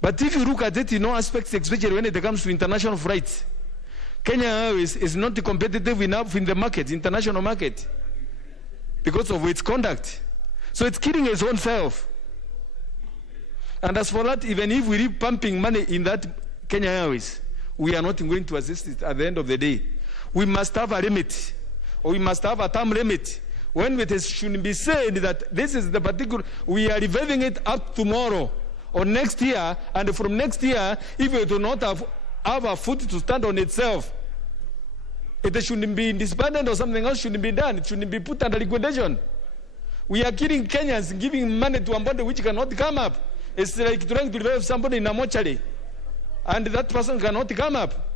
But if you look at it in all aspects, especially when it comes to international flights, Kenya Airways is not competitive enough in the market, international market, because of its conduct. So it's killing its own self. And as for that, even if we keep pumping money in that Kenya Airways, we are not going to assist it at the end of the day. We must have a limit, or we must have a term limit. When it should be said that this is the particular, we are reviving it up tomorrow or next year, and from next year, if it will not have a foot to stand on itself, it shouldn't be disbanded or something else shouldn't be done. It shouldn't be put under liquidation. We are killing Kenyans, giving money to a body which cannot come up. It's like trying to revive somebody in a mortuary, and that person cannot come up.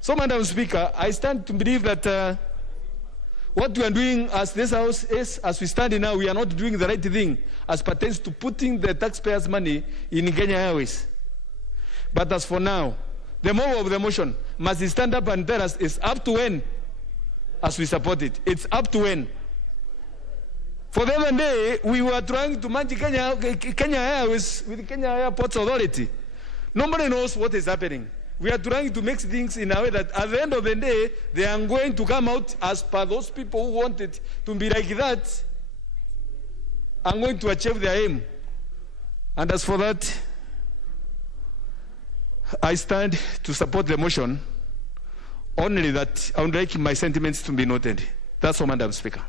So, Madam Speaker, I stand to believe that what we are doing as this House is, as we stand now, we are not doing the right thing as pertains to putting the taxpayers' money in Kenya Airways. But as for now, the mover of the motion must stand up and tell us it's up to when as we support it. It's up to when. For the other day, we were trying to manage Kenya Airways with Kenya Airports Authority. Nobody knows what is happening. We are trying to make things in a way that at the end of the day, they are going to come out as per those people who want it to be like that, are going to achieve their aim. And as for that, I stand to support the motion, only that I would like my sentiments to be noted. That's all, Madam Speaker.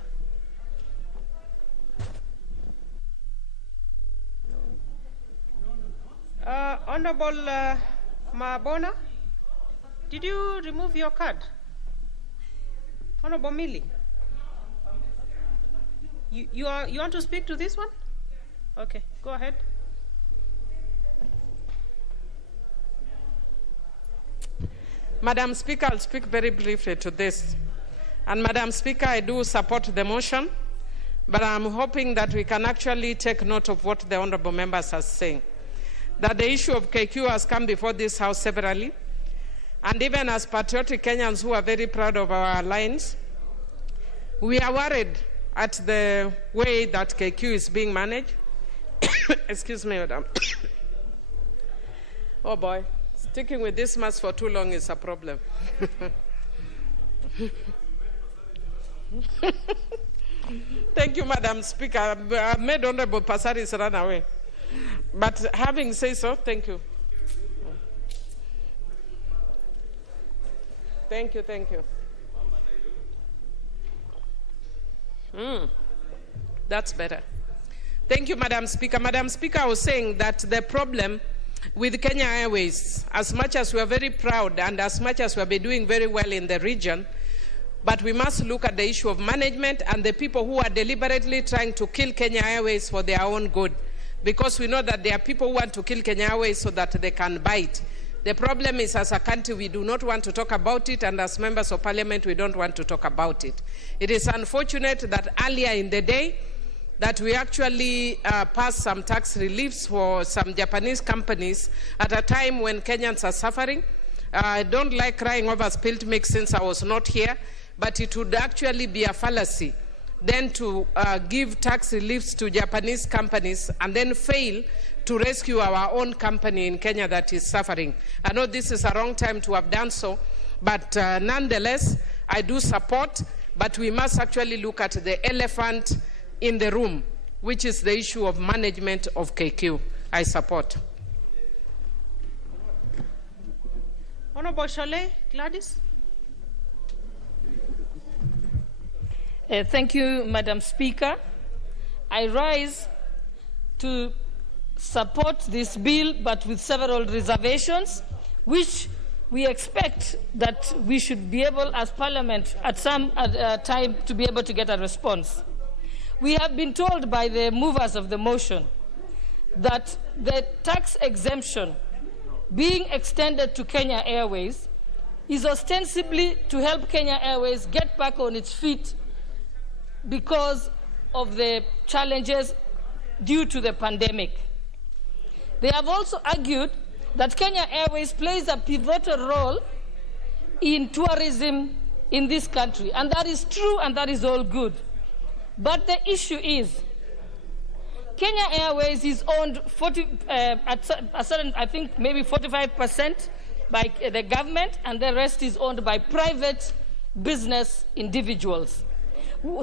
Honorable Mabona, did you remove your card? Honorable Millie, you want to speak to this one? Okay, go ahead. Madam Speaker, I'll speak very briefly to this. And Madam Speaker, I do support the motion, but I'm hoping that we can actually take note of what the honorable members are saying. That the issue of KQ has come before this House severally, and even as patriotic Kenyans who are very proud of our lines, we are worried at the way that KQ is being managed. Excuse me, Madam. Oh boy, sticking with this mask for too long is a problem. Thank you, Madam Speaker. I've made Honorable Pasaris run away. But having said so, thank you. Thank you, thank you. That's better. Thank you, Madam Speaker. Madam Speaker, I was saying that the problem with Kenya Airways, as much as we are very proud and as much as we have been doing very well in the region, but we must look at the issue of management and the people who are deliberately trying to kill Kenya Airways for their own good. Because we know that there are people who want to kill Kenya Airways so that they can buy it. The problem is, as a country, we do not want to talk about it, and as members of parliament, we don't want to talk about it. It is unfortunate that earlier in the day, that we actually passed some tax reliefs for some Japanese companies at a time when Kenyans are suffering. I don't like crying over spilled milk since I was not here, but it would actually be a fallacy then to give tax reliefs to Japanese companies and then fail to rescue our own company in Kenya that is suffering. I know this is a wrong time to have done so, but nonetheless, I do support, but we must actually look at the elephant in the room, which is the issue of management of KQ. I support. Honorable Shole, Gladys. Thank you, Madam Speaker. I rise to support this bill, but with several reservations, which we expect that we should be able, as Parliament, at some time, to be able to get a response. We have been told by the movers of the motion that the tax exemption being extended to Kenya Airways is ostensibly to help Kenya Airways get back on its feet because of the challenges due to the pandemic. They have also argued that Kenya Airways plays a pivotal role in tourism in this country, and that is true and that is all good. But the issue is, Kenya Airways is owned at a certain, I think maybe 45% by the government, and the rest is owned by private business individuals.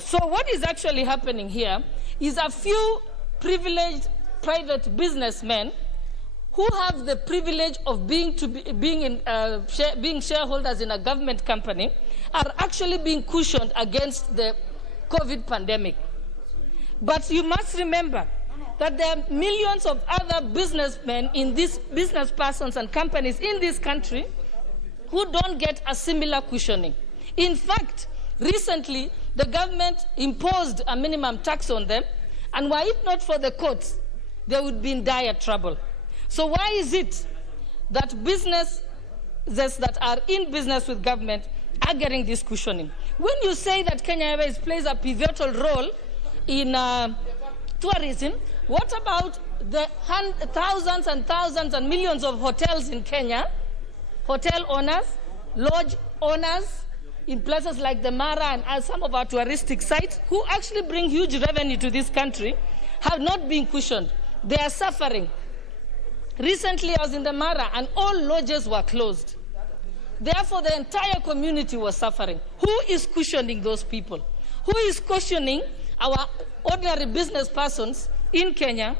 So what is actually happening here is a few privileged private businessmen who have the privilege of being shareholders in a government company are actually being cushioned against the COVID pandemic. But you must remember that there are millions of other businessmen in these business persons and companies in this country who don't get a similar cushioning. In fact, recently, the government imposed a minimum tax on them, and were it not for the courts, they would be in dire trouble. So why is it that businesses that are in business with government are getting this cushioning? When you say that Kenya Airways plays a pivotal role in tourism, what about the thousands and thousands and millions of hotels in Kenya, hotel owners, lodge owners in places like the Mara and some of our touristic sites who actually bring huge revenue to this country, have not been cushioned? They are suffering. Recently, I was in the Mara and all lodges were closed. Therefore, the entire community was suffering. Who is cushioning those people? Who is cushioning our ordinary business persons in Kenya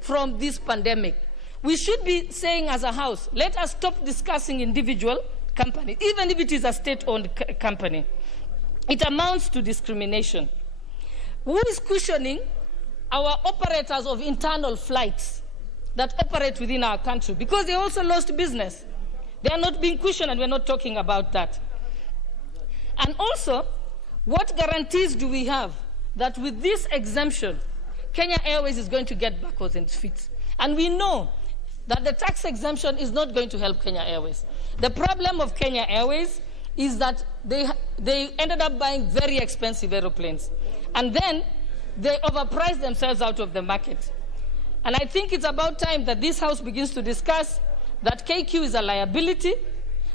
from this pandemic? We should be saying as a house, let us stop discussing individual companies, even if it is a state-owned company. It amounts to discrimination. Who is cushioning our operators of internal flights that operate within our country? Because they also lost business. They are not being cushioned, and we're not talking about that. And also, what guarantees do we have that with this exemption, Kenya Airways is going to get back on its feet? And we know that the tax exemption is not going to help Kenya Airways. The problem of Kenya Airways is that they ended up buying very expensive aeroplanes. And then they overpriced themselves out of the market. And I think it's about time that this House begins to discuss that KQ is a liability,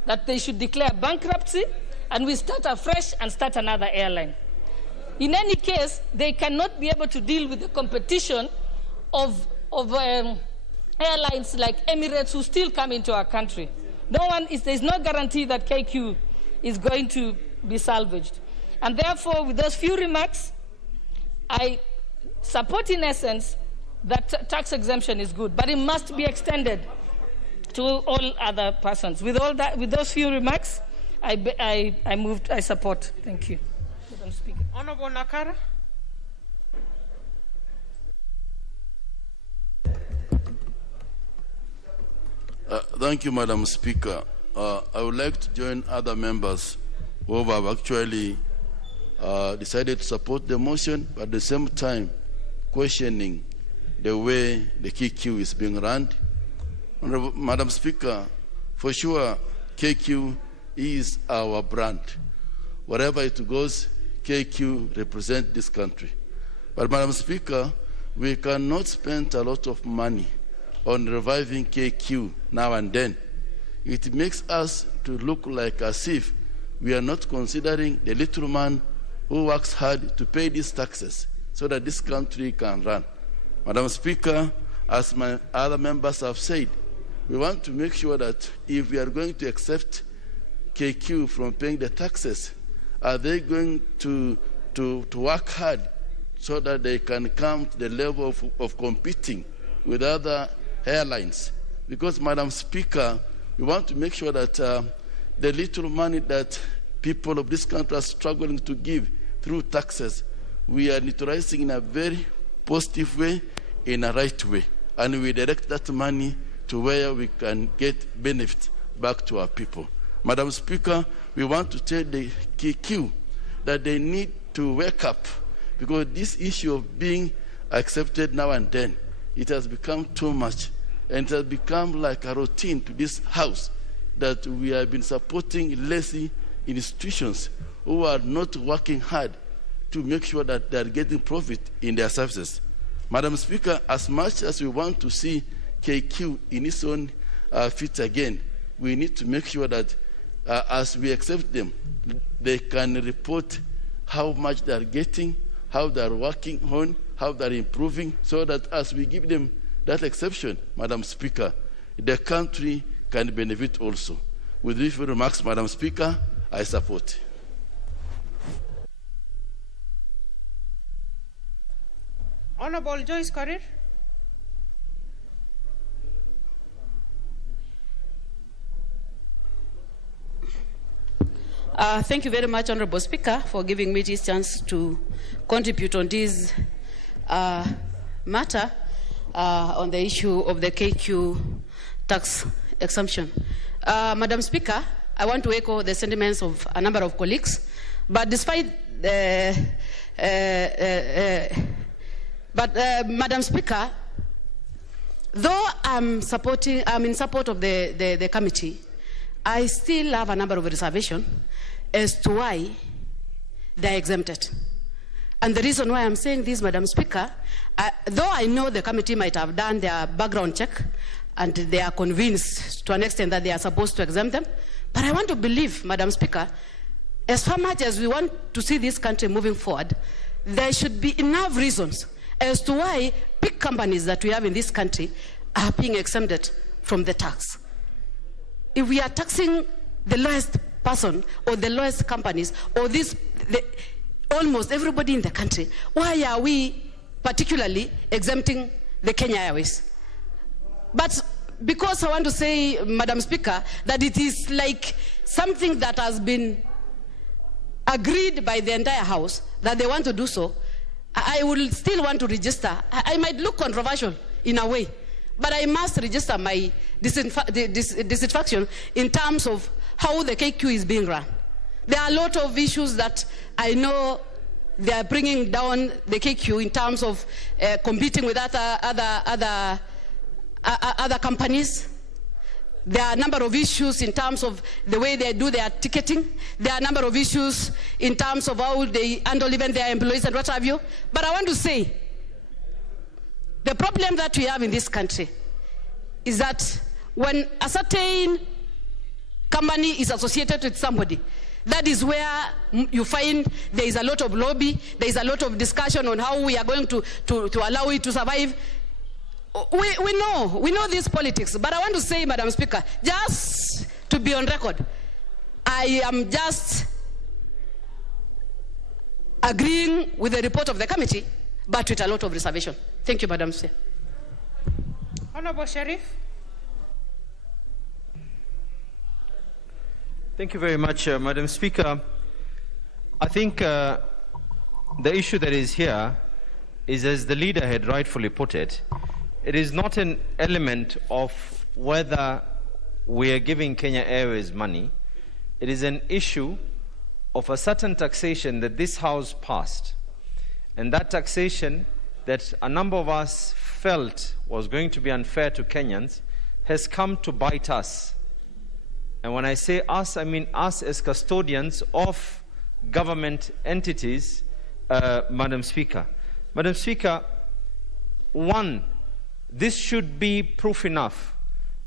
that they should declare bankruptcy, and we start afresh and start another airline. In any case, they cannot be able to deal with the competition of airlines like Emirates who still come into our country. There's no guarantee that KQ is going to be salvaged. And therefore, with those few remarks, I support in essence that tax exemption is good, but it must be extended to all other persons. With all that, with those few remarks, I support. Thank you. Madam Speaker. Honorable Nakara. Thank you, Madam Speaker. I would like to join other members who have actually decided to support the motion, but at the same time questioning the way the KQ is being run. Madam Speaker, for sure, KQ is our brand. Wherever it goes, KQ represents this country. But Madam Speaker, we cannot spend a lot of money on reviving KQ now and then. It makes us to look like as if we are not considering the little man who works hard to pay these taxes so that this country can run. Madam Speaker, as my other members have said, we want to make sure that if we are going to accept KQ from paying the taxes, are they going to work hard so that they can come to the level of competing with other airlines? Because, Madam Speaker, we want to make sure that the little money that people of this country are struggling to give through taxes, we are utilizing in a very positive way, in a right way. And we direct that money to where we can get benefit back to our people. Madam Speaker, we want to tell the KQ that they need to wake up, because this issue of being accepted now and then, it has become too much, and it has become like a routine to this House that we have been supporting lazy institutions who are not working hard to make sure that they are getting profit in their services. Madam Speaker, as much as we want to see KQ in its own feet again, we need to make sure that as we accept them, they can report how much they are getting, how they are working on, how they're improving, so that as we give them that exception, Madam Speaker, the country can benefit also. With these remarks, Madam Speaker, I support. Honorable Joyce Korir. Thank you very much, Honorable Speaker, for giving me this chance to contribute on this matter on the issue of the KQ tax exemption. Madam Speaker, I want to echo the sentiments of a number of colleagues, but despite Madam Speaker, though I'm in support of the committee, I still have a number of reservations as to why they're exempted. And the reason why I'm saying this, Madam Speaker, though I know the committee might have done their background check and they are convinced to an extent that they are supposed to exempt them, but I want to believe, Madam Speaker, as far much as we want to see this country moving forward, there should be enough reasons as to why big companies that we have in this country are being exempted from the tax. If we are taxing the lowest person or the lowest companies or almost everybody in the country, why are we particularly exempting the Kenya Airways? But because I want to say, Madam Speaker, that it is like something that has been agreed by the entire House that they want to do so, I will still want to register. I might look controversial in a way, but I must register my dissatisfaction in terms of how the KQ is being run. There are a lot of issues that I know they are bringing down the KQ in terms of competing with other companies. There are a number of issues in terms of the way they do their ticketing. There are a number of issues in terms of how they handle even their employees and what have you. But I want to say, the problem that we have in this country is that when a certain company is associated with somebody, that is where you find there is a lot of lobby, there is a lot of discussion on how we are going to allow it to survive. We know these politics, but I want to say, Madam Speaker, just to be on record, I am just agreeing with the report of the committee, but with a lot of reservation. Thank you, Madam Speaker. Honorable Sharif. Thank you very much, Madam Speaker. I think the issue that is here is, as the leader had rightfully put it, it is not an element of whether we are giving Kenya Airways money. It is an issue of a certain taxation that this House passed. And that taxation that a number of us felt was going to be unfair to Kenyans has come to bite us. And when I say us, I mean us as custodians of government entities, Madam Speaker. Madam Speaker, one, this should be proof enough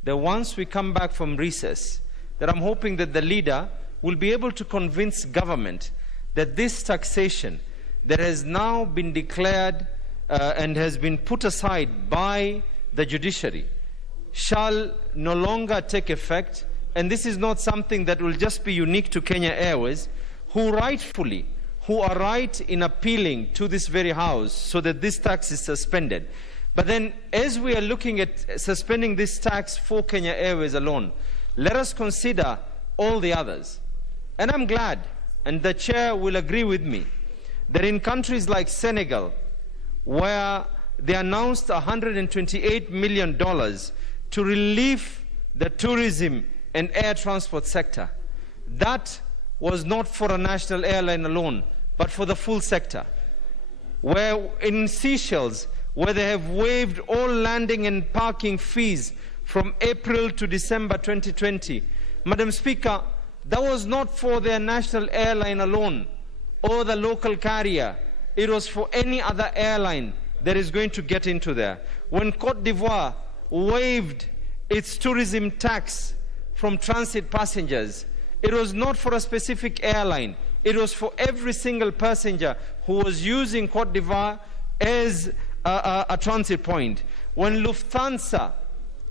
that once we come back from recess, that I'm hoping that the leader will be able to convince government that this taxation that has now been declared and has been put aside by the judiciary shall no longer take effect. And this is not something that will just be unique to Kenya Airways, who are right in appealing to this very House so that this tax is suspended. But then, as we are looking at suspending this tax for Kenya Airways alone, let us consider all the others. And I'm glad, and the chair will agree with me, that in countries like Senegal, where they announced $128 million to relieve the tourism and air transport sector, that was not for a national airline alone, but for the full sector. Where in Seychelles, where they have waived all landing and parking fees from April to December 2020. Madam Speaker, that was not for their national airline alone or the local carrier. It was for any other airline that is going to get into there. When Cote d'Ivoire waived its tourism tax from transit passengers, it was not for a specific airline. It was for every single passenger who was using Cote d'Ivoire as a transit point. When Lufthansa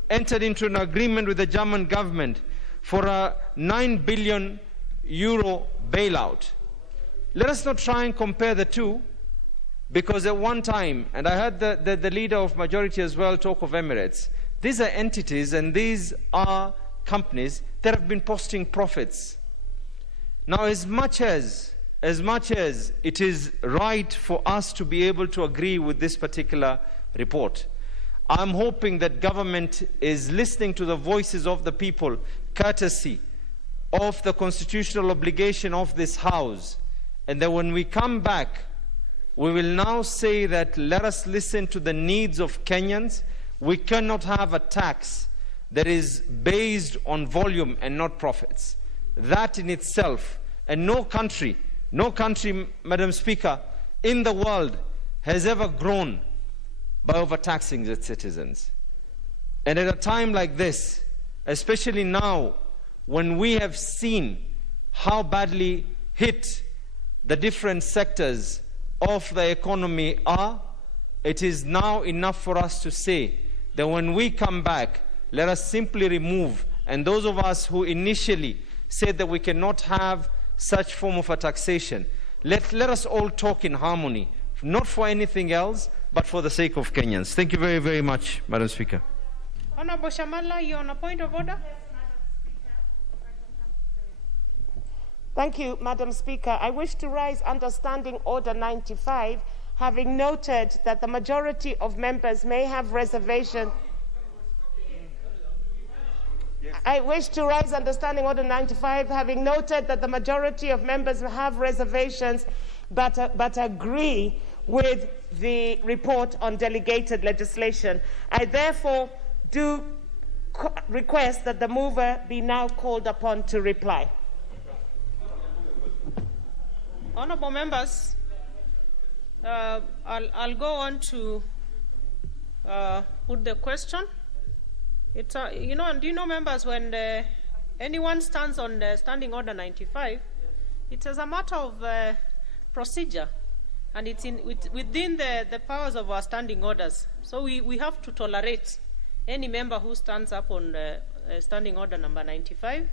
entered into an agreement with the German government for a 9 billion euro bailout, let us not try and compare the two, because at one time, and I heard the leader of majority as well talk of Emirates, these are entities and these are companies that have been posting profits. Now, as much as it is right for us to be able to agree with this particular report, I'm hoping that government is listening to the voices of the people, courtesy of the constitutional obligation of this House, and that when we come back, we will now say that let us listen to the needs of Kenyans. We cannot have a tax that is based on volume and not profits. That in itself, and no country, Madam Speaker, in the world has ever grown by overtaxing its citizens. And at a time like this, especially now, when we have seen how badly hit the different sectors of the economy are, it is now enough for us to say that when we come back, let us simply remove, and those of us who initially said that we cannot have such form of a taxation, let us all talk in harmony, not for anything else, but for the sake of Kenyans. Thank you very, very much, Madam Speaker. Honorable Shamala, you're on a point of order. Thank you, Madam Speaker. I wish to raise under Standing Order 95, having noted that the majority of members may have reservation. I wish to raise under Standing Order 95, having noted that the majority of members have reservations, but agree with the report on delegated legislation. I therefore do request that the mover be now called upon to reply. Honorable members, I'll go on to put the question. It's do you know, members, when anyone stands on the Standing Order 95, it is a matter of procedure, and it's within the powers of our standing orders. So we have to tolerate any member who stands up on Standing Order number 95,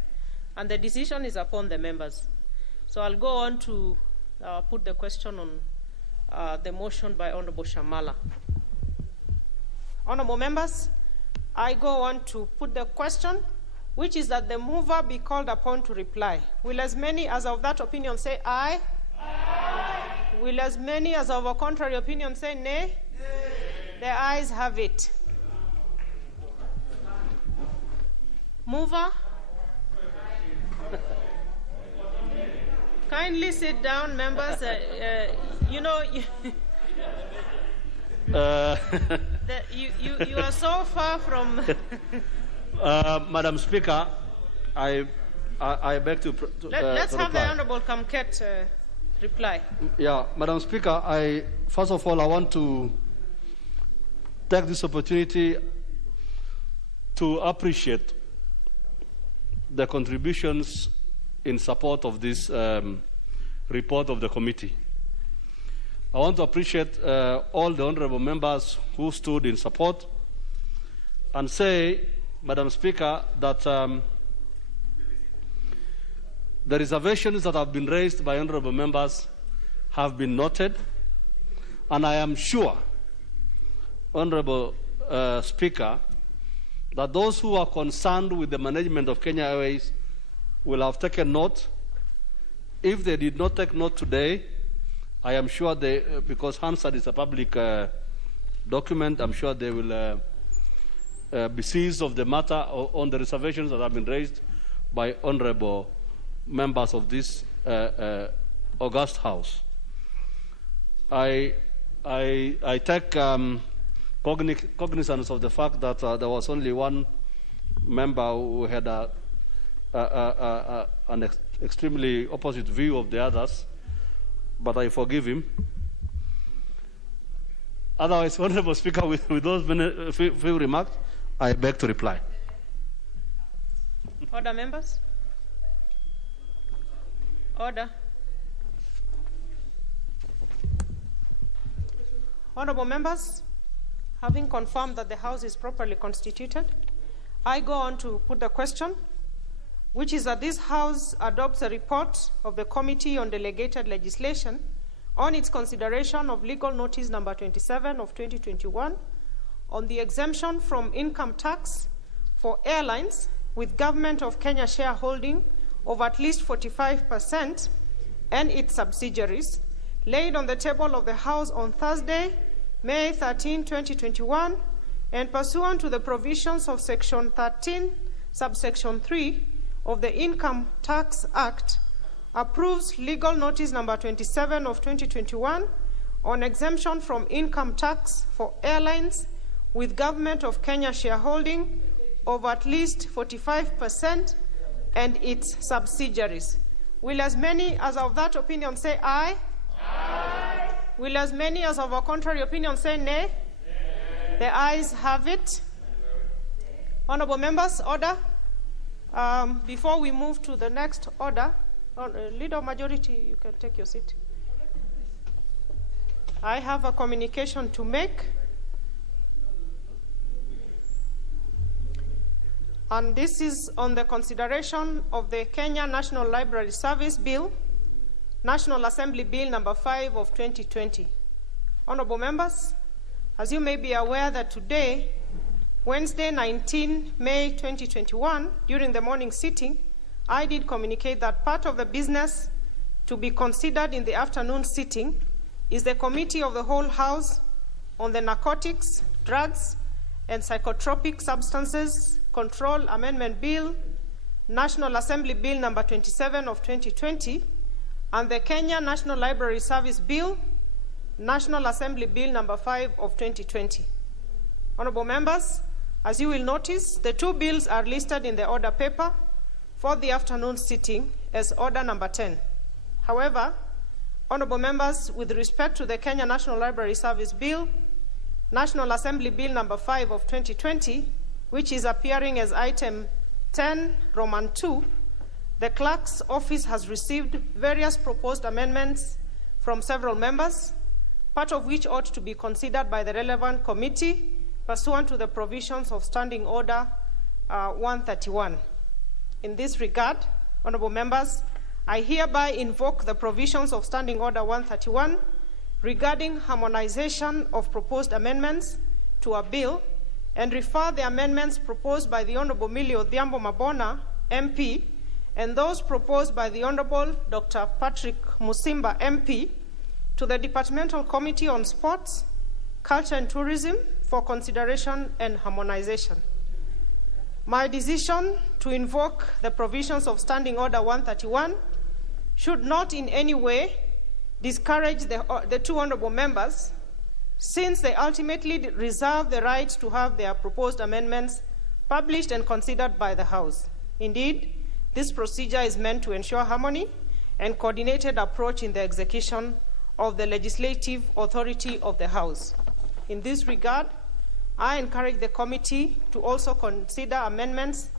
and the decision is upon the members. So I'll go on to put the question on the motion by Honorable Shamala. Honorable members, I go on to put the question, which is that the mover be called upon to reply. Will as many as of that opinion say aye? Aye. Will as many as of a contrary opinion say nay? Nay. The ayes have it. Mover? Kindly sit down, members. You are so far from. Madam Speaker, I beg to. Let's to have reply. the Honorable Kamket reply. Yeah, Madam Speaker, first of all, I want to take this opportunity to appreciate the contributions in support of this report of the committee. I want to appreciate all the honorable members who stood in support and say, Madam Speaker, that the reservations that have been raised by honorable members have been noted, and I am sure, Honorable Speaker, that those who are concerned with the management of Kenya Airways will have taken note. If they did not take note today, I am sure they, because Hansard is a public document, I'm sure they will be seized of the matter on the reservations that have been raised by honorable members of this august House. I take cognizance of the fact that there was only one member who had an extremely opposite view of the others, but I forgive him. Otherwise, Honorable Speaker, with those few remarks, I beg to reply. Order, members. Order. Honorable members, having confirmed that the House is properly constituted, I go on to put the question, which is that this House adopts a report of the Committee on Delegated Legislation on its consideration of legal notice number 27 of 2021 on the exemption from income tax for airlines with Government of Kenya shareholding of at least 45% and its subsidiaries, laid on the table of the House on Thursday, May 13, 2021, and pursuant to the provisions of Section 13, subsection 3 of the Income Tax Act, approves legal notice number 27 of 2021 on exemption from income tax for airlines with Government of Kenya shareholding of at least 45% and its subsidiaries. Will as many as of that opinion say aye? Aye. Will as many as of a contrary opinion say nay? Nay. The ayes have it. Honorable members, order. Before we move to the next order, Leader of Majority, you can take your seat. I have a communication to make. And this is on the consideration of the Kenya National Library Service Bill, National Assembly Bill number 5 of 2020. Honorable members, as you may be aware that today, Wednesday, 19 May 2021, during the morning sitting, I did communicate that part of the business to be considered in the afternoon sitting is the Committee of the Whole House on the Narcotics, Drugs, and Psychotropic Substances Control Amendment Bill, National Assembly Bill number 27 of 2020, and the Kenya National Library Service Bill, National Assembly Bill number 5 of 2020. Honorable members, as you will notice, the two bills are listed in the order paper for the afternoon sitting as order number 10. However, honorable members, with respect to the Kenya National Library Service Bill, National Assembly Bill number 5 of 2020, which is appearing as item 10, Roman 2, the clerk's office has received various proposed amendments from several members, part of which ought to be considered by the relevant committee pursuant to the provisions of Standing Order 131. In this regard, honorable members, I hereby invoke the provisions of Standing Order 131 regarding harmonization of proposed amendments to a bill and refer the amendments proposed by the Honorable Millie Odhiambo Mabona, MP, and those proposed by the Honorable Dr. Patrick Musimba, MP, to the Departmental Committee on Sports, Culture and Tourism for consideration and harmonization. My decision to invoke the provisions of Standing Order 131 should not in any way discourage the two honorable members, since they ultimately reserve the right to have their proposed amendments published and considered by the House. Indeed, this procedure is meant to ensure harmony and coordinated approach in the execution of the legislative authority of the House. In this regard, I encourage the committee to also consider amendments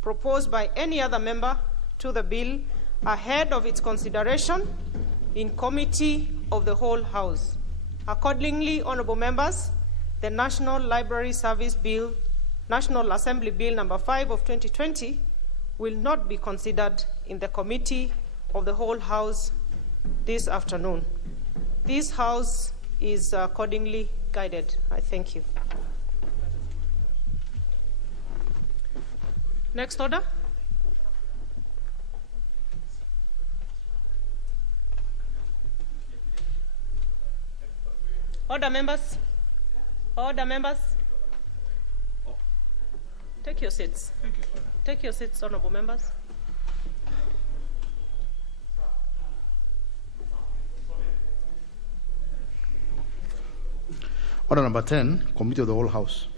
proposed by any other member to the bill ahead of its consideration in committee of the whole House. Accordingly, honorable members, the National Library Service Bill, National Assembly Bill number 5 of 2020 will not be considered in the committee of the whole House this afternoon. This House is accordingly guided. I thank you. Next order. Order, members. Order, members. Take your seats. Thank you. Take your seats, honorable members. Order number 10, Committee of the Whole House.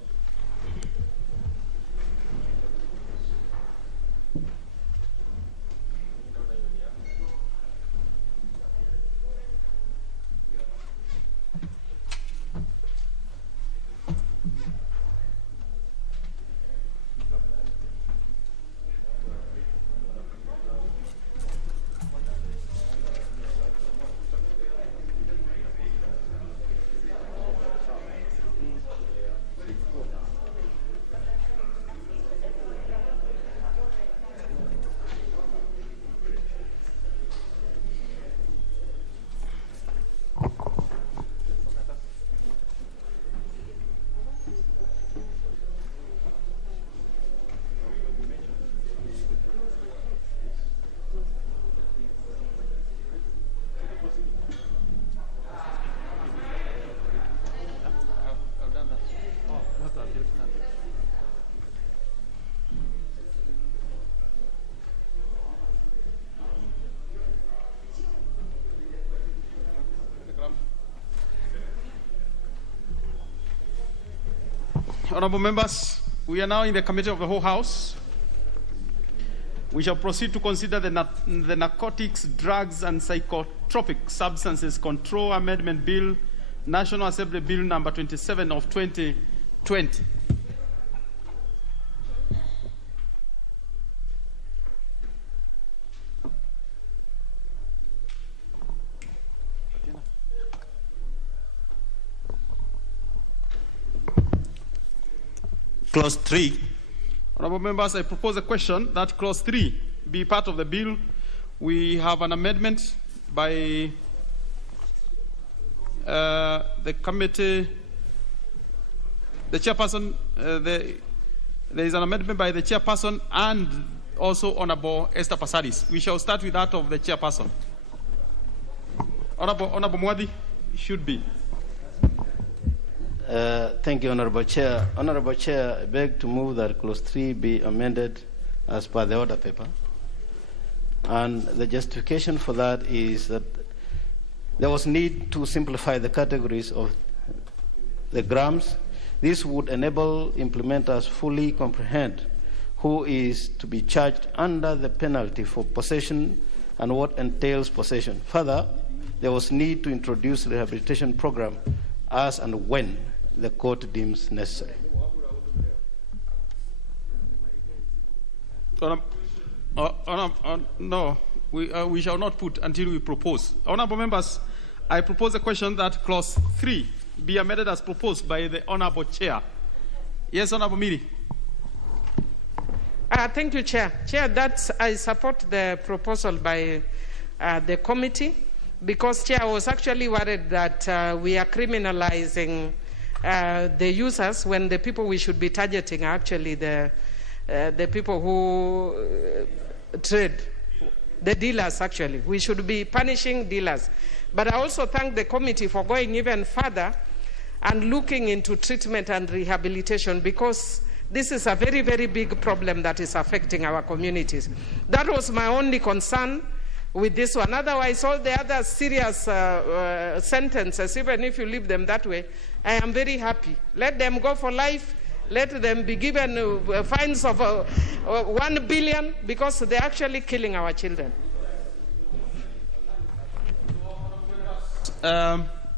Honourable members, we are now in the Committee of the Whole House. We shall proceed to consider the Narcotics, Drugs and Psychotropic Substances Control Amendment Bill, National Assembly Bill number 27 of 2020. Clause 3. Honourable members, I propose a question that Clause 3 be part of the bill. We have an amendment by the committee, the chairperson. There is an amendment by the chairperson and also Honourable Esther Passaris. We shall start with that of the chairperson. Honourable Mwadi should be. Thank you, Honourable Chair. Honourable Chair, I beg to move that Clause 3 be amended as per the order paper. And the justification for that is that there was need to simplify the categories of the grams. This would enable implementers fully comprehend who is to be charged under the penalty for possession and what entails possession. Further, there was need to introduce a rehabilitation program as and when the court deems necessary. No, we shall not put until we propose. Honourable members, I propose a question that Clause 3 be amended as proposed by the Honourable Chair. Yes, Honourable Miri. Thank you, Chair. Chair, I support the proposal by the committee because, Chair, I was actually worried that we are criminalizing the users when the people we should be targeting are actually the people who trade, the dealers actually. We should be punishing dealers. But I also thank the committee for going even further and looking into treatment and rehabilitation because this is a very, very big problem that is affecting our communities. That was my only concern with this one. Otherwise, all the other serious sentences, even if you leave them that way, I am very happy. Let them go for life. Let them be given fines of 1 billion because they're actually killing our children.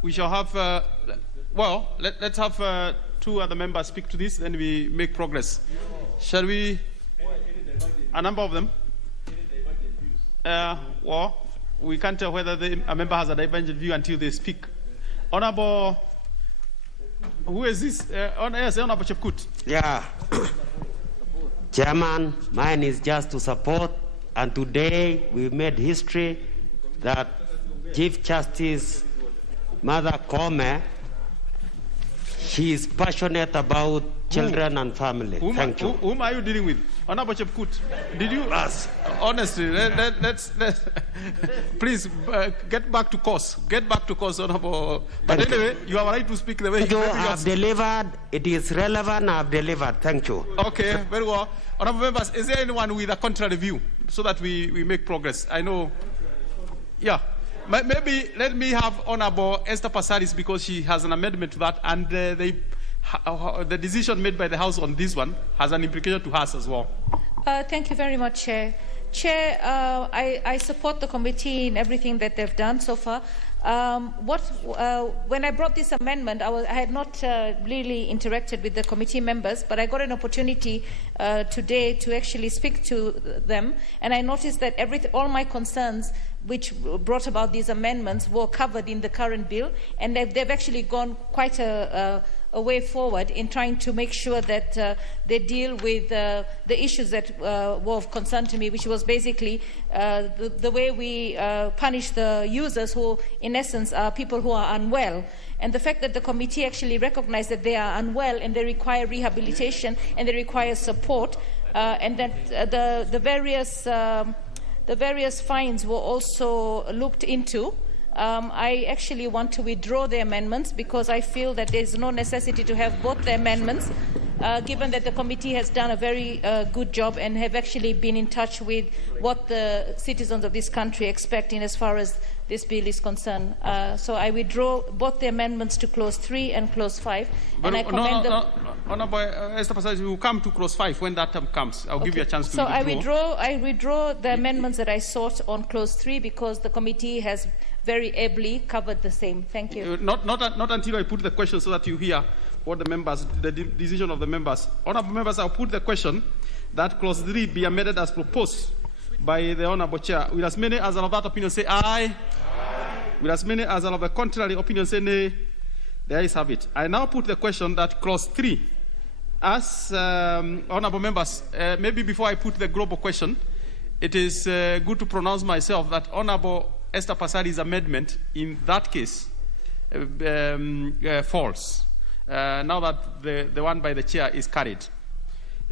We shall have, let's have two other members speak to this, then we make progress. Shall we? A number of them? We can't tell whether a member has a divergent view until they speak. Honourable, who is this? Yes, Honourable Chepkut. Yeah. Chairman, mine is just to support, and today we made history that Chief Justice Mother Kome, she is passionate about children and family. Thank you. Whom are you dealing with? Honourable Chepkut, did you ask? Honestly, let's please get back to course. Get back to course, Honourable. But anyway, you have a right to speak the way you have delivered. It is relevant. I have delivered. Thank you. Okay, very well. Honourable members, is there anyone with a contrary view so that we make progress? I know. Yeah. Maybe let me have Honourable Esther Passaris because she has an amendment to that, and the decision made by the House on this one has an implication to us as well. Thank you very much, Chair. Chair, I support the committee in everything that they've done so far. When I brought this amendment, I had not really interacted with the committee members, but I got an opportunity today to actually speak to them, and I noticed that all my concerns which brought about these amendments were covered in the current bill, and they've actually gone quite a way forward in trying to make sure that they deal with the issues that were of concern to me, which was basically the way we punish the users who, in essence, are people who are unwell. And the fact that the committee actually recognized that they are unwell and they require rehabilitation and they require support, and that the various fines were also looked into. I actually want to withdraw the amendments because I feel that there is no necessity to have both the amendments. given that the committee has done a very good job and have actually been in touch with what the citizens of this country expect in as far as this bill is concerned. So I withdraw both the amendments to Clause 3 and Clause 5. But and I commend Honourable Esther Passaris, we will come to Clause 5 when that time comes. I'll give you a chance to withdraw. I withdraw the amendments that I sought on Clause 3 because the committee has very ably covered the same. Thank you. Not until I put the question so that you hear what the members, the decision of the members. Honourable members, I'll put the question that Clause 3 be amended as proposed by the Honourable Chair. Will as many as are of that opinion say aye? Will as many as are of the contrary opinion say nay? The ayes have it. I now put the question that Clause 3, as Honourable members, maybe before I put the global question, it is good to pronounce myself that Honourable Esther Passaris's amendment in that case falls. Now that the one by the chair is carried.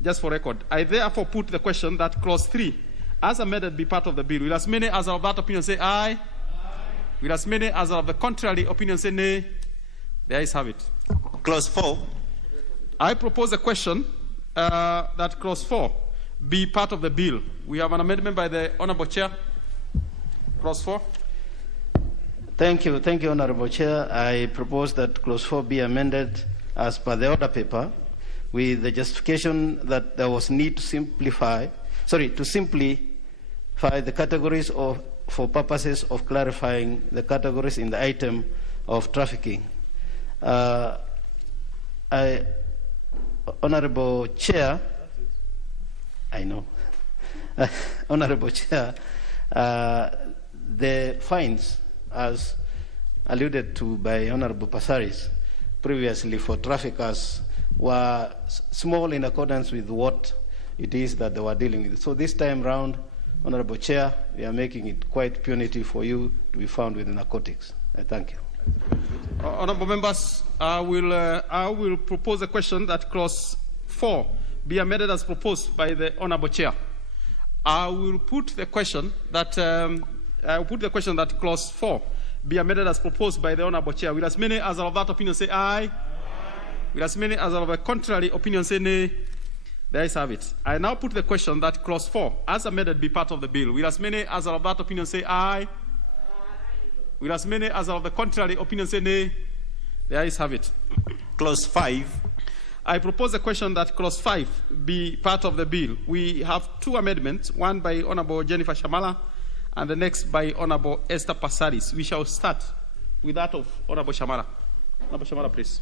Just for record, I therefore put the question that Clause 3, as amended, be part of the bill. Will as many as are of that opinion say aye? Aye. Will as many as are of the contrary opinion say nay? The ayes have it. Clause 4. I propose a question that Clause 4 be part of the bill. We have an amendment by the Honourable Chair. Clause 4. Thank you, Honourable Chair. I propose that Clause 4 be amended as per the order paper, with the justification that there was need to simplify the categories for purposes of clarifying the categories in the item of trafficking. Honourable Chair, I know. Honourable Chair, the fines, as alluded to by Honourable Passaris previously for traffickers, were small in accordance with what it is that they were dealing with. So this time round, Honourable Chair, we are making it quite punitive for you to be found with narcotics. Thank you. Honourable members, I will propose a question that Clause 4 be amended as proposed by the Honourable Chair. I will put the question that Clause 4 be amended as proposed by the Honourable Chair. Will as many as are of that opinion say aye? Aye. Will as many as are of a contrary opinion say nay? The ayes have it. I now put the question that Clause 4, as amended, be part of the bill. Will as many as are of that opinion say aye? Aye. Will as many as are of the contrary opinion say nay? The ayes have it. Clause 5. I propose a question that Clause 5 be part of the bill. We have two amendments, one by Honourable Jennifer Shamala and the next by Honourable Esther Passaris. We shall start with that of Honourable Shamala. Honourable Shamala, please.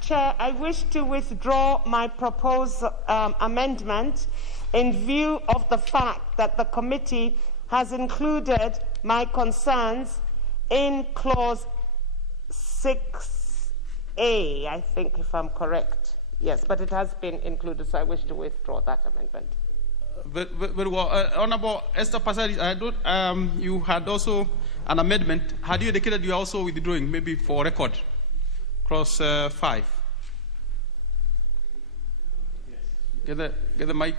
Chair, I wish to withdraw my proposed amendment in view of the fact that the committee has included my concerns in Clause 6A, I think, if I'm correct. Yes, but it has been included, so I wish to withdraw that amendment. Very well. Honourable Esther Passaris, you had also an amendment. Had you indicated you are also withdrawing, maybe for record? Clause 5. Get the mic.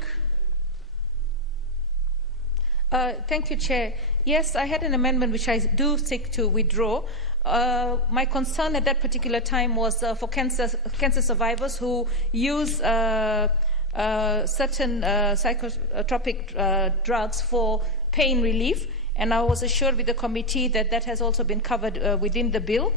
Thank you, Chair. Yes, I had an amendment which I do seek to withdraw. My concern at that particular time was for cancer survivors who use certain psychotropic drugs for pain relief, and I was assured with the committee that that has also been covered within the bill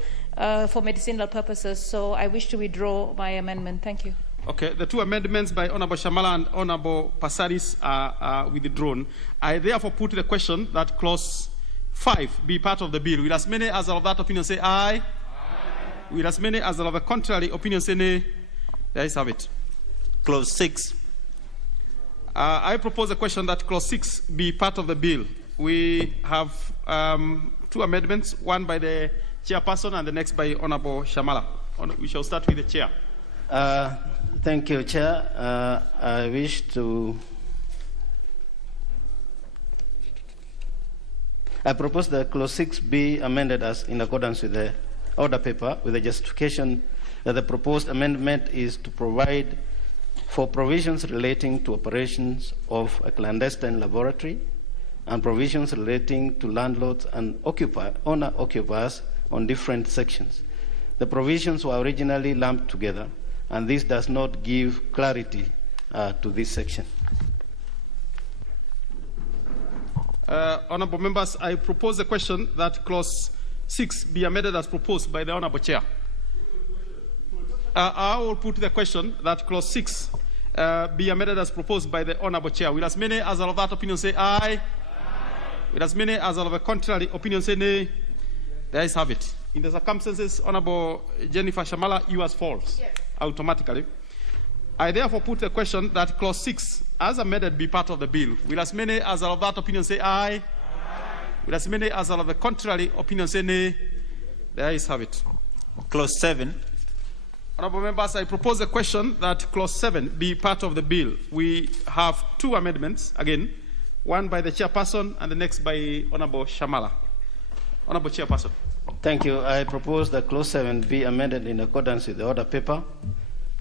for medicinal purposes, so I wish to withdraw my amendment. Thank you. Okay, the two amendments by Honourable Shamala and Honourable Passaris are withdrawn. I therefore put the question that Clause 5 be part of the bill. Will as many as are of that opinion say aye? Aye. Will as many as are of a contrary opinion say nay? The ayes have it. Clause 6. I propose a question that Clause 6 be part of the bill. We have two amendments, one by the chairperson and the next by Honourable Shamala. We shall start with the chair. Thank you, Chair. I wish to... I propose that Clause 6 be amended as in accordance with the order paper, with the justification that the proposed amendment is to provide for provisions relating to operations of a clandestine laboratory and provisions relating to landlords and owner-occupiers on different sections. The provisions were originally lumped together, and this does not give clarity to this section. Honourable members, I propose a question that clause 6 be amended as proposed by the Honourable Chair. I will put the question that clause 6 be amended as proposed by the Honourable Chair. Will as many as are of that opinion say aye? Aye. Will as many as are of a contrary opinion say nay? The ayes have it. In the circumstances, Honourable Jennifer Shamala, you as false, yes, automatically. I therefore put the question that clause 6 as amended be part of the bill. Will as many as are of that opinion say aye? Aye. Will as many as are of the contrary opinion say nay? The ayes have it. Clause 7. Honourable members, I propose a question that clause 7 be part of the bill. We have two amendments, again, one by the chairperson and the next by Honourable Shamala. Honourable Chairperson. Thank you. I propose that clause 7 be amended in accordance with the order paper.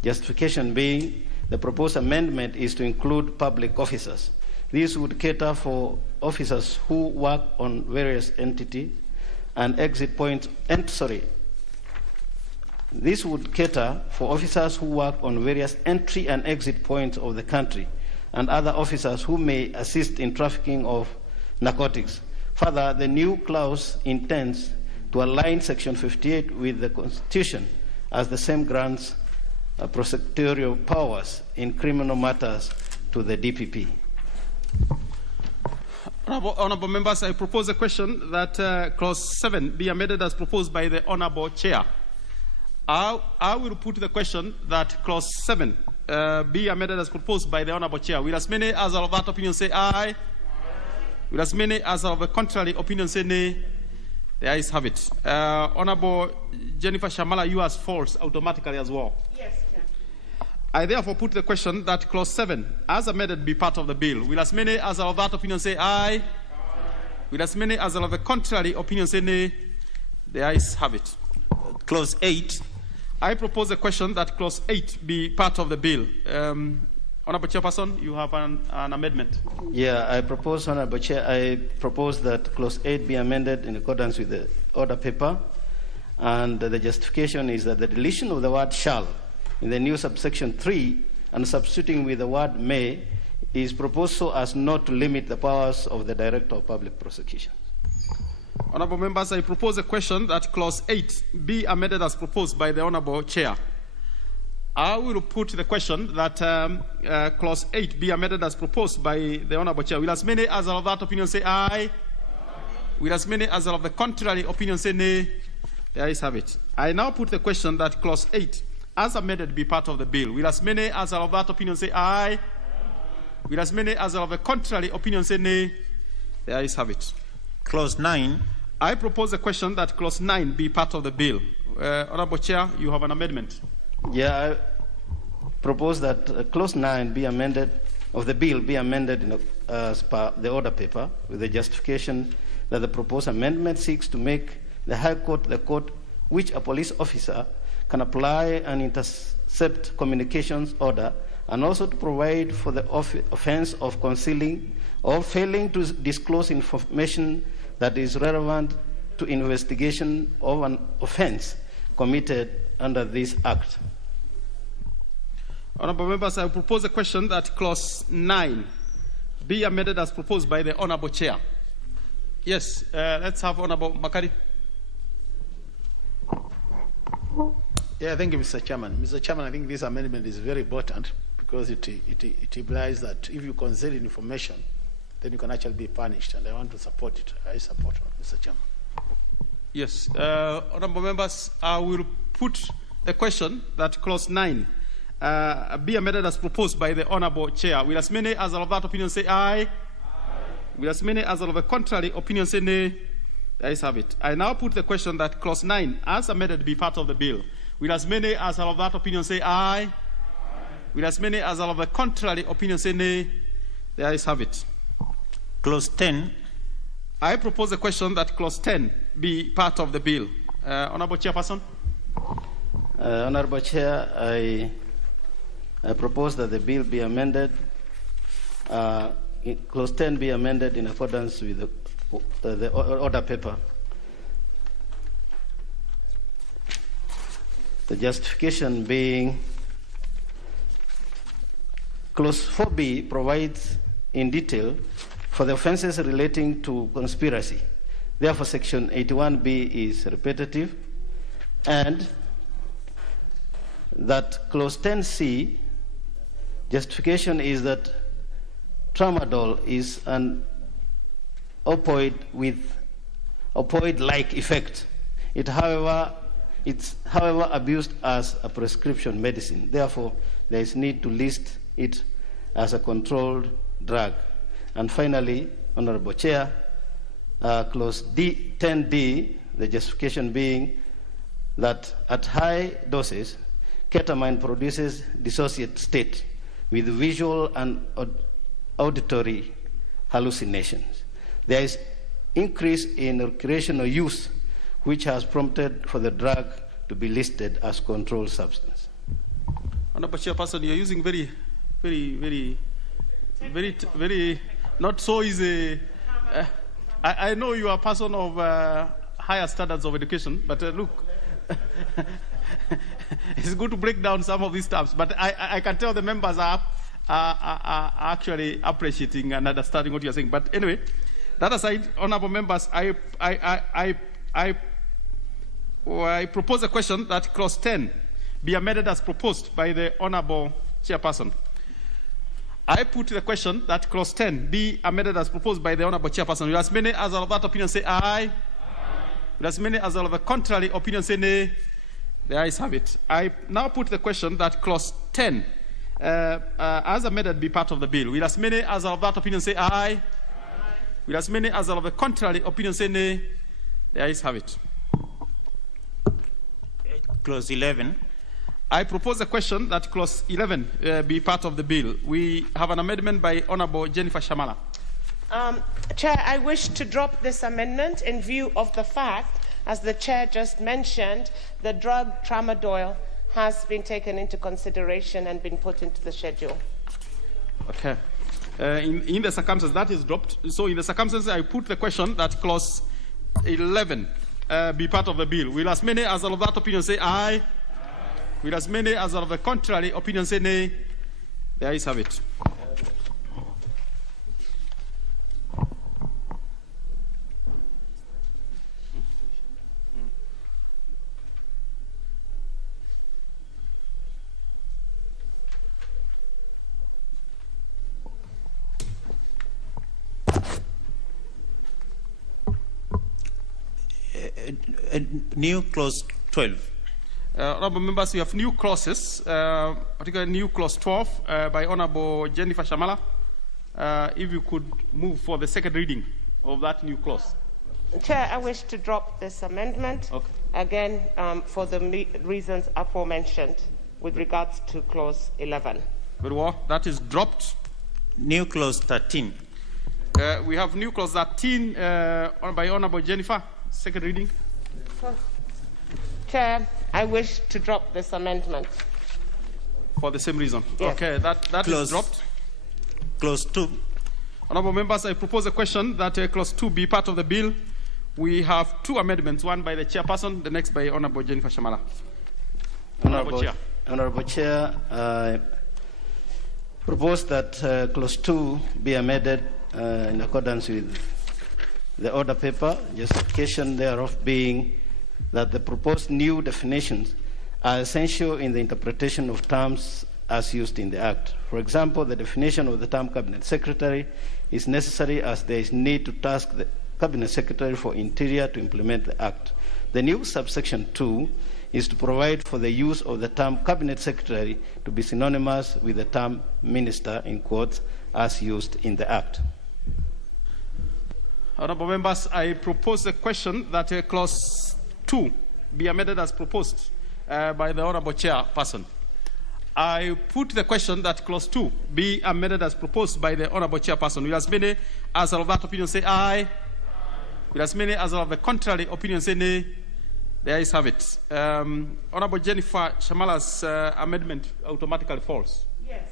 Justification being the proposed amendment is to include public officers. This would cater for officers who work on various entities and exit points. This would cater for officers who work on various entry and exit points of the country and other officers who may assist in trafficking of narcotics. Further, the new clause intends to align Section 58 with the Constitution, as the same grants prosecutorial powers in criminal matters to the DPP. Honourable members, I propose a question that clause 7 be amended as proposed by the Honourable Chair. I will put the question that clause 7 be amended as proposed by the Honourable Chair. Will as many as are of that opinion say aye? Aye. Will as many as are of the contrary opinion say nay? The ayes have it. Honourable Jennifer Shamala, you as false automatically as well. Yes, Chair. I therefore put the question that clause 7 as amended be part of the bill. Will as many as are of that opinion say aye? Aye. Will as many as are of the contrary opinion say nay? The ayes have it. Clause 8. I propose a question that clause 8 be part of the bill. Honourable Chairperson, you have an amendment. Yeah, I propose, Honourable Chair, I propose that clause 8 be amended in accordance with the order paper. And the justification is that the deletion of the word shall in the new subsection 3 and substituting with the word may is proposed so as not to limit the powers of the Director of Public Prosecution. Honourable members, I propose a question that clause 8 be amended as proposed by the Honourable Chair. I will put the question that clause 8 be amended as proposed by the Honourable Chair. Will as many as are of that opinion say aye? Aye. Will as many as are of the contrary opinion say nay? The ayes have it. I now put the question that clause 8 as amended be part of the bill. Will as many as are of that opinion say aye? Aye. Will as many as are of the contrary opinion say nay? The ayes have it. Clause 9. I propose a question that clause 9 be part of the bill. Honourable Chair, you have an amendment. Yeah, I propose that clause 9 be amended, of the bill be amended as per the order paper with the justification that the proposed amendment seeks to make the High Court the court which a police officer can apply and intercept communications order, and also to provide for the offense of concealing or failing to disclose information that is relevant to investigation of an offense committed under this Act. Honourable members, I propose a question that clause 9 be amended as proposed by the Honourable Chair. Yes, let's have Honourable Makari. Yeah, thank you, Mr. Chairman. Mr. Chairman, I think this amendment is very important because it implies that if you conceal information, then you can actually be punished, and I want to support it. I support it, Mr. Chairman. Yes, honourable members, I will put the question that clause 9 be amended as proposed by the Honourable Chair. Will as many as are of that opinion say aye? Aye. Will as many as are of the contrary opinion say nay? The ayes have it. I now put the question that clause 9 as amended be part of the bill. Will as many as are of that opinion say aye? Aye. Will as many as are of the contrary opinion say nay? The ayes have it. Clause 10. I propose a question that clause 10 be part of the bill. Honourable Chairperson. Honourable Chair, I propose that the bill be amended, clause 10 be amended in accordance with the order paper. The justification being Clause 4B provides in detail for the offenses relating to conspiracy. Therefore, Section 81B is repetitive, and that Clause 10C justification is that tramadol is an opioid with opioid-like effect. It's however abused as a prescription medicine. Therefore, there is need to list it as a controlled drug. And finally, Honorable Chair, Clause 10D, the justification being that at high doses, ketamine produces dissociate state with visual and auditory hallucinations. There is increase in recreational use, which has prompted for the drug to be listed as controlled substance. Honorable Chairperson, you're using very not so easy. I know you are a person of higher standards of education, but look, it's good to break down some of these terms. But I can tell the members are actually appreciating and understanding what you're saying. But anyway, that aside, honorable members, I propose a question that Clause 10 be amended as proposed by the honorable chairperson. I put the question that Clause 10 be amended as proposed by the honorable chairperson. Will as many as are of that opinion say aye? Will as many as are of the contrary opinion say nay? The ayes have it. I now put the question that Clause 10 as amended be part of the bill. Will as many as are of that opinion say aye? Will as many as are of the contrary opinion say nay? The ayes have it. Clause 11. I propose a question that Clause 11 be part of the bill. We have an amendment by Honorable Jennifer Shamala. Chair, I wish to drop this amendment in view of the fact, as the Chair just mentioned, the drug tramadol has been taken into consideration and been put into the schedule. Okay. In the circumstances, that is dropped. So in the circumstances, I put the question that Clause 11 be part of the bill. Will as many as are of that opinion say aye? Will as many as are of the contrary opinion say nay? The ayes have it. New Clause 12. Honourable members, we have new clauses, particularly new Clause 12 by Honourable Jennifer Shamala. If you could move for the second reading of that new clause. Chair, I wish to drop this amendment, again, for the reasons aforementioned with regards to Clause 11. Very well. That is dropped. New Clause 13. We have new Clause 13 by Honourable Jennifer. Second reading. Chair, I wish to drop this amendment. For the same reason. Yes. Okay, that is dropped. Clause 2. Honourable members, I propose a question that Clause 2 be part of the bill. We have two amendments, one by the chairperson, the next by Honourable Jennifer Shamala. Honourable Chair, I propose that Clause 2 be amended in accordance with the order paper, justification thereof being that the proposed new definitions are essential in the interpretation of terms as used in the Act. For example, the definition of the term Cabinet Secretary is necessary as there is need to task the Cabinet Secretary for Interior to implement the Act. The new subsection 2 is to provide for the use of the term Cabinet Secretary to be synonymous with the term Minister, in quotes, as used in the Act. Honourable members, I propose a question that Clause 2 be amended as proposed by the Honourable Chairperson. I put the question that Clause 2 be amended as proposed by the Honourable Chairperson. Will as many as are of that opinion say aye? Will as many as are of the contrary opinion say nay? The ayes have it. Honourable Jennifer Shamala's amendment automatically falls. Yes.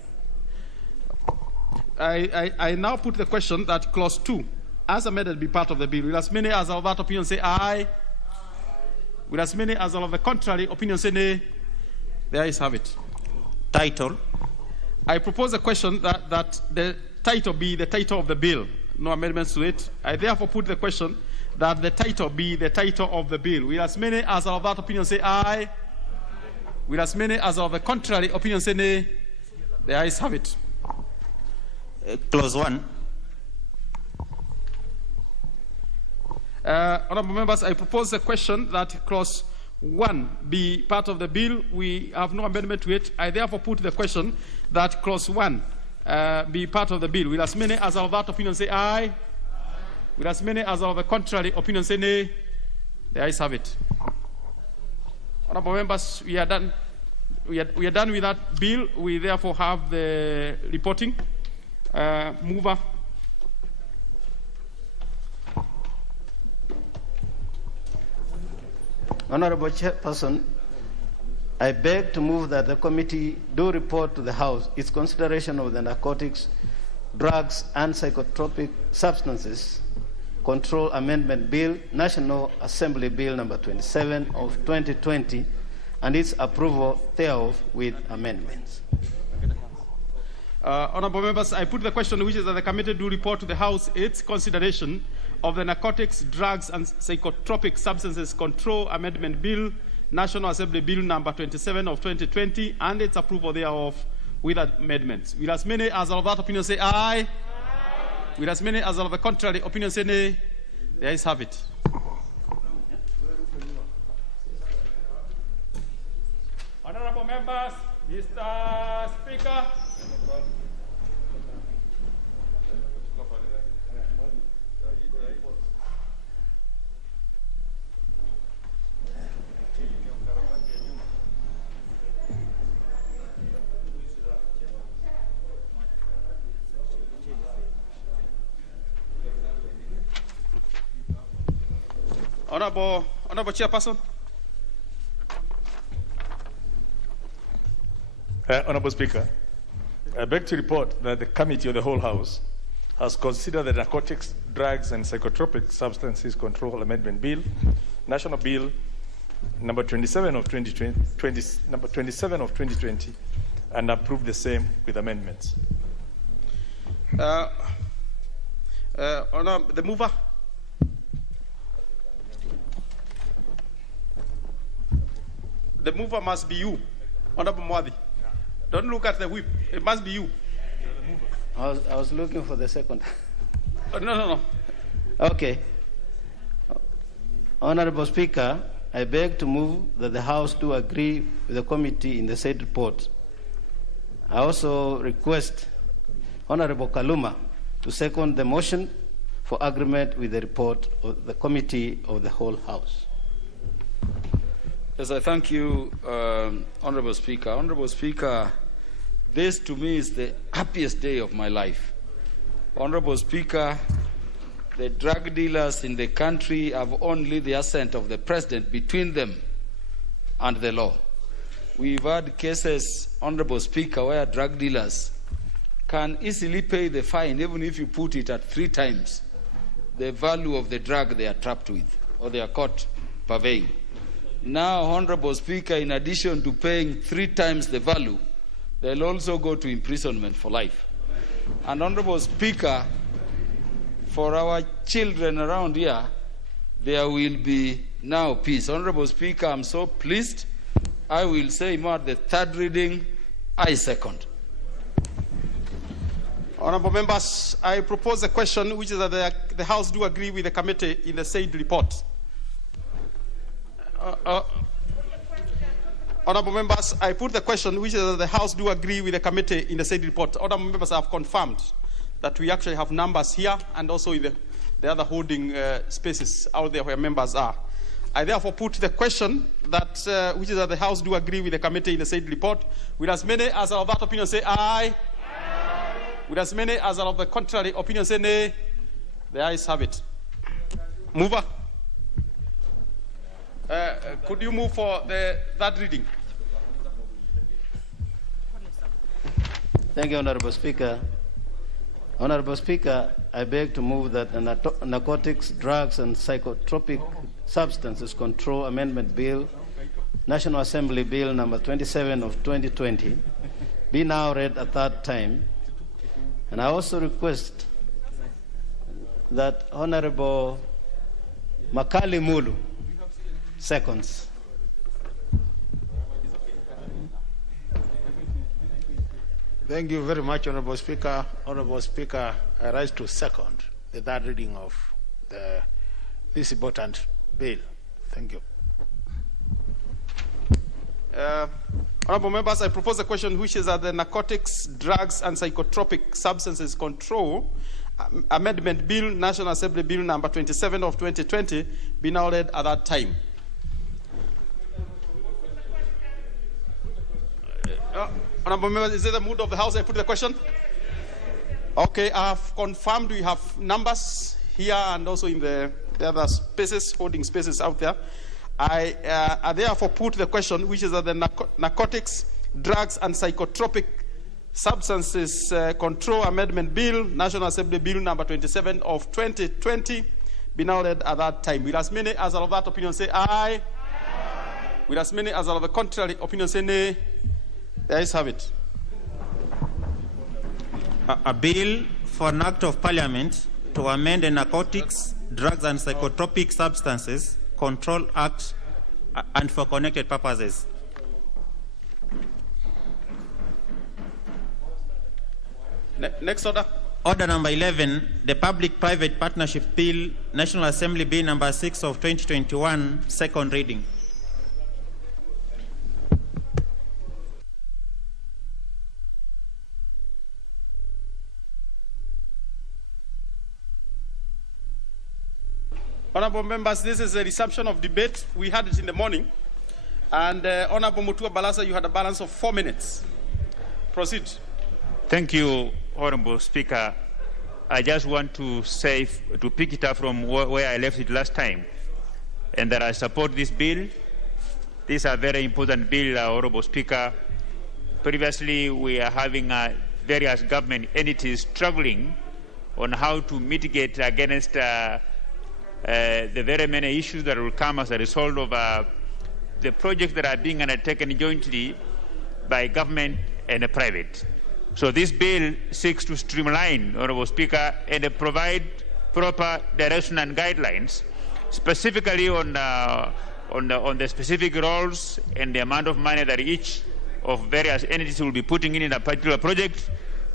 I now put the question that Clause 2 as amended be part of the bill. Will as many as are of that opinion say aye? Will as many as are of the contrary opinion say nay? The ayes have it. Title. I propose a question that the title be the title of the bill. No amendments to it. I therefore put the question that the title be the title of the bill. Will as many as are of that opinion say aye? Will as many as are of the contrary opinion say nay? The ayes have it. Clause 1. Honourable members, I propose a question that clause 1 be part of the bill. We have no amendment to it. I therefore put the question that clause 1 be part of the bill. Will as many as are of that opinion say aye? Will as many as are of the contrary opinion say nay? The ayes have it. Honourable members, we are done. We are done with that bill. We therefore have the reporting. Mover. Honorable Chairperson, I beg to move that the committee do report to the House its consideration of the Narcotics, Drugs and Psychotropic Substances Control Amendment Bill, National Assembly Bill number 27 of 2020, and its approval thereof with amendments. Honourable members, I put the question which is that the committee do report to the House its consideration of the Narcotics, Drugs and Psychotropic Substances Control Amendment Bill, National Assembly Bill number 27 of 2020, and its approval thereof with amendments. Will as many as are of that opinion say aye? Aye. Will as many as are of the contrary opinion say nay? The ayes have it. Honourable members, Mr. Speaker. Honourable Chairperson. Honourable Speaker, I beg to report that the Committee of the Whole House has considered the Narcotics, Drugs and Psychotropic Substances Control Amendment Bill, National Bill number 27 of 2020, and approved the same with amendments. The mover. The mover must be you, Honourable Mwadi. Don't look at the whip. It must be you. I was looking for the second. No. Okay. Honourable Speaker, I beg to move that the House do agree with the committee in the said report. I also request Honourable Kaluma to second the motion for agreement with the report of the Committee of the Whole House. Yes, I thank you, Honourable Speaker. Honourable Speaker, this to me is the happiest day of my life. Honourable Speaker, the drug dealers in the country have only the assent of the President between them and the law. We've had cases, Honourable Speaker, where drug dealers can easily pay the fine even if you put it at 3 times the value of the drug they are trapped with or they are caught purveying. Now, Honourable Speaker, in addition to paying 3 times the value, they'll also go to imprisonment for life. And Honourable Speaker, for our children around here, there will be now peace. Honourable Speaker, I'm so pleased. I will say more at the 3rd reading, I second. Honourable members, I propose a question which is that the House do agree with the committee in the said report. Honourable members, I put the question which is that the House do agree with the committee in the said report. Honourable members have confirmed that we actually have numbers here and also in the other holding spaces out there where members are. I therefore put the question that which is that the House do agree with the committee in the said report. Will as many as are of that opinion say aye? Aye. Will as many as are of the contrary opinion say nay? The ayes have it. Mover. Could you move for that reading? Thank you, Honourable Speaker. Honourable Speaker, I beg to move that the Narcotics, Drugs and Psychotropic Substances Control Amendment Bill, National Assembly Bill number 27 of 2020, be now read a third time. And I also request that Honorable Makali Mulu seconds. Thank you very much, Honorable Speaker. Honorable Speaker, I rise to second the third reading of this important bill. Thank you. Honorable members, I propose a question which is that the Narcotics, Drugs and Psychotropic Substances Control Amendment Bill, National Assembly Bill number 27 of 2020, be now read at that time. Honorable members, is it the mood of the House? I put the question. Okay, I have confirmed we have numbers here and also in the other spaces, holding spaces out there. I therefore put the question, which is that the Narcotics, Drugs and Psychotropic Substances Control Amendment Bill, National Assembly Bill number 27 of 2020, be now read at that time. Will as many as are of that opinion say aye? Aye. Will as many as are of the contrary opinion say nay? The ayes have it. A bill for an act of parliament to amend the Narcotics, Drugs and Psychotropic Substances Control Act and for connected purposes. Next order. Order number 11, the Public-Private Partnership Bill, National Assembly Bill number 6 of 2021, second reading. Honorable members, this is a resumption of debate. We had it in the morning. And Honorable Mutua Balasa, you had a balance of 4 minutes. Proceed. Thank you, Honorable Speaker. I just want to say, to pick it up from where I left it last time, and that I support this bill. This is a very important bill, Honorable Speaker. Previously, we are having various government entities struggling on how to mitigate against the very many issues that will come as a result of the projects that are being undertaken jointly by government and the private. So this bill seeks to streamline, Honorable Speaker, and provide proper direction and guidelines, specifically on the specific roles and the amount of money that each of various entities will be putting in a particular project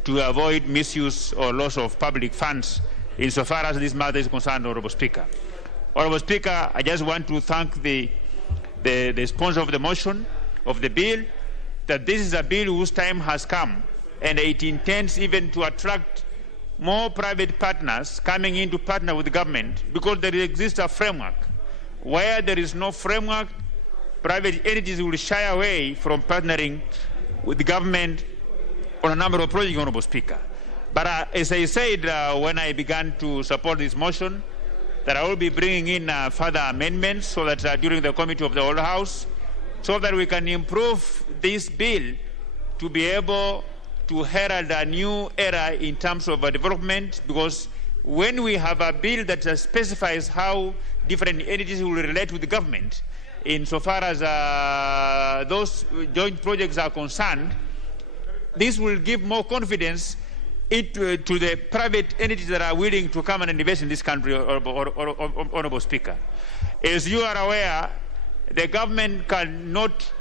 to avoid misuse or loss of public funds insofar as this matter is concerned, Honorable Speaker. Honorable Speaker, I just want to thank the sponsor of the motion of the bill, that this is a bill whose time has come, and it intends even to attract more private partners coming in to partner with the government, because there exists a framework. Where there is no framework, private entities will shy away from partnering with the government on a number of projects, Honorable Speaker. But as I said when I began to support this motion, that I will be bringing in further amendments so that during the committee of the whole House, so that we can improve this bill to be able to herald a new era in terms of development, because when we have a bill that specifies how different entities will relate with the government, insofar as those joint projects are concerned, this will give more confidence to the private entities that are willing to come and invest in this country, Honorable Speaker. As you are aware, the government cannot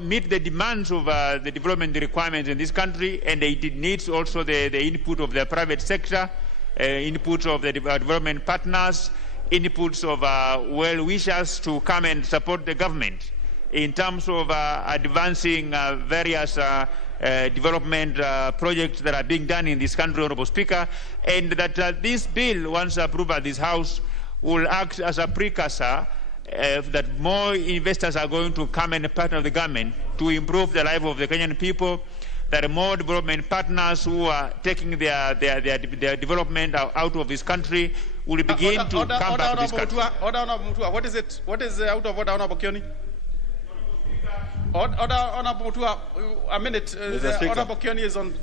meet the demands of the development requirements in this country, and it needs also the input of the private sector, input of the development partners, inputs of well-wishers to come and support the government in terms of advancing various development projects that are being done in this country, Honorable Speaker, and that this bill, once approved by this House, will act as a precursor that more investors are going to come and partner with the government to improve the life of the Kenyan people, that more development partners who are taking their development out of this country will begin to come back to this country. What is out of order, Honorable Kioni? Honorable Mutua, a minute. Honorable Kioni is on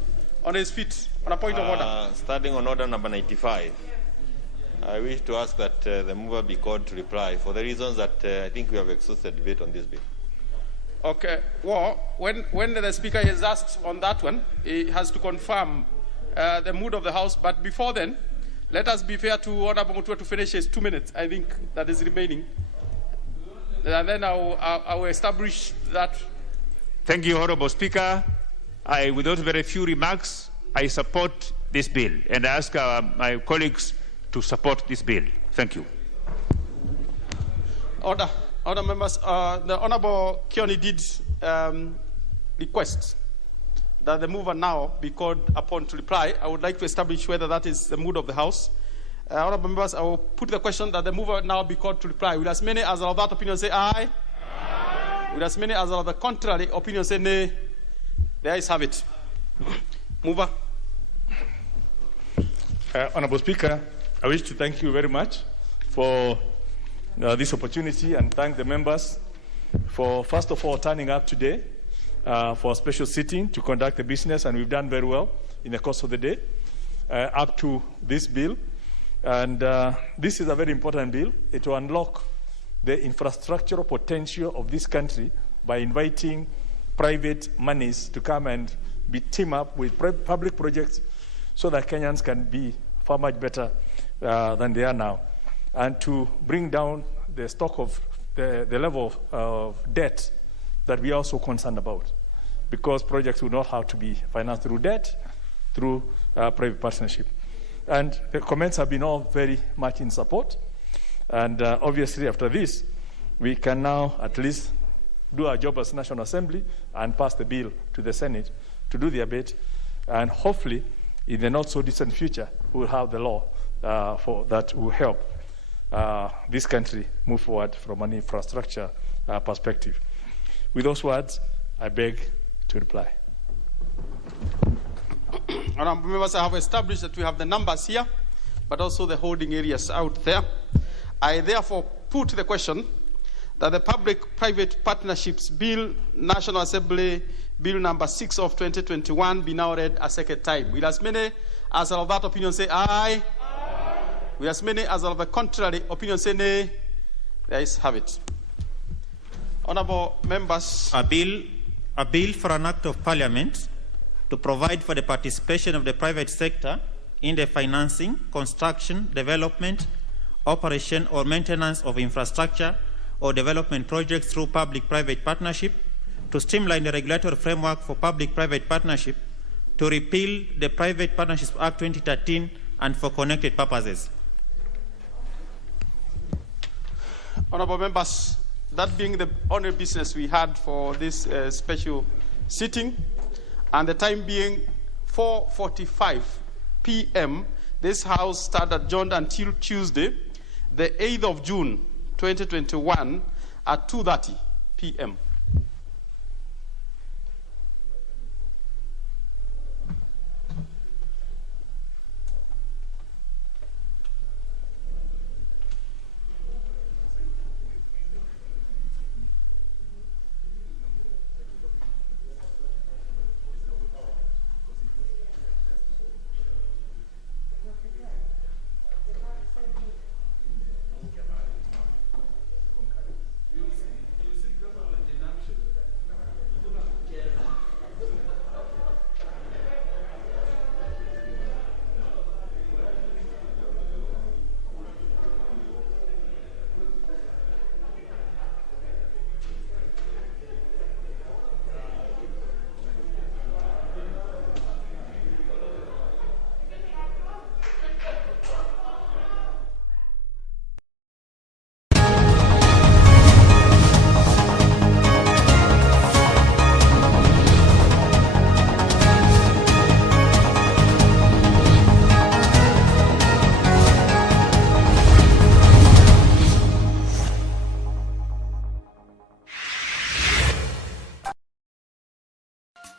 his feet on a point of order. Starting on order number 95, I wish to ask that the mover be called to reply for the reasons that I think we have exhausted debate on this bill. Okay. Well, when the Speaker is asked on that one, he has to confirm the mood of the House. But before then, let us be fair to Honorable Mutua to finish his 2 minutes, I think, that is remaining. And then I will establish that. Thank you, Honorable Speaker. With those very few remarks, I support this bill, and I ask my colleagues to support this bill. Thank you. Order members, the Honorable Kioni did request that the mover now be called upon to reply. I would like to establish whether that is the mood of the House. Honorable members, I will put the question that the mover now be called to reply. Will as many as are of that opinion say aye? Aye. Will as many as are of the contrary opinion say nay? The ayes have it. Mover. Honorable Speaker, I wish to thank you very much for this opportunity and thank the members for, first of all, turning up today for a special sitting to conduct the business, and we've done very well in the course of the day up to this bill. And this is a very important bill. It will unlock the infrastructural potential of this country by inviting private monies to come and team up with public projects so that Kenyans can be far much better than they are now, and to bring down the stock of the level of debt that we are also concerned about, because projects will not have to be financed through debt, through private partnership. And the comments have been all very much in support. And obviously after this, we can now at least do our job as National Assembly and pass the bill to the Senate to do their bit. And hopefully, in the not so distant future, we'll have the law that will help this country move forward from an infrastructure perspective. With those words, I beg to reply. Honourable members, I have established that we have the numbers here, but also the holding areas out there. I therefore put the question that the Public-Private Partnerships Bill, National Assembly Bill number 6 of 2021, be now read a second time. Will as many as are of that opinion say aye? Aye. Will as many as are of the contrary opinion say nay? The ayes have it. Honourable members. A bill for an act of Parliament to provide for the participation of the private sector in the financing, construction, development, operation or maintenance of infrastructure or development projects through public-private partnership, to streamline the regulatory framework for public-private partnership, to repeal the Private Partnerships Act 2013 and for connected purposes. Honourable members, that being the only business we had for this special sitting, and the time being 4:45 p.m., this House started adjourned until Tuesday, the 8th of June, 2021, at 2:30 p.m.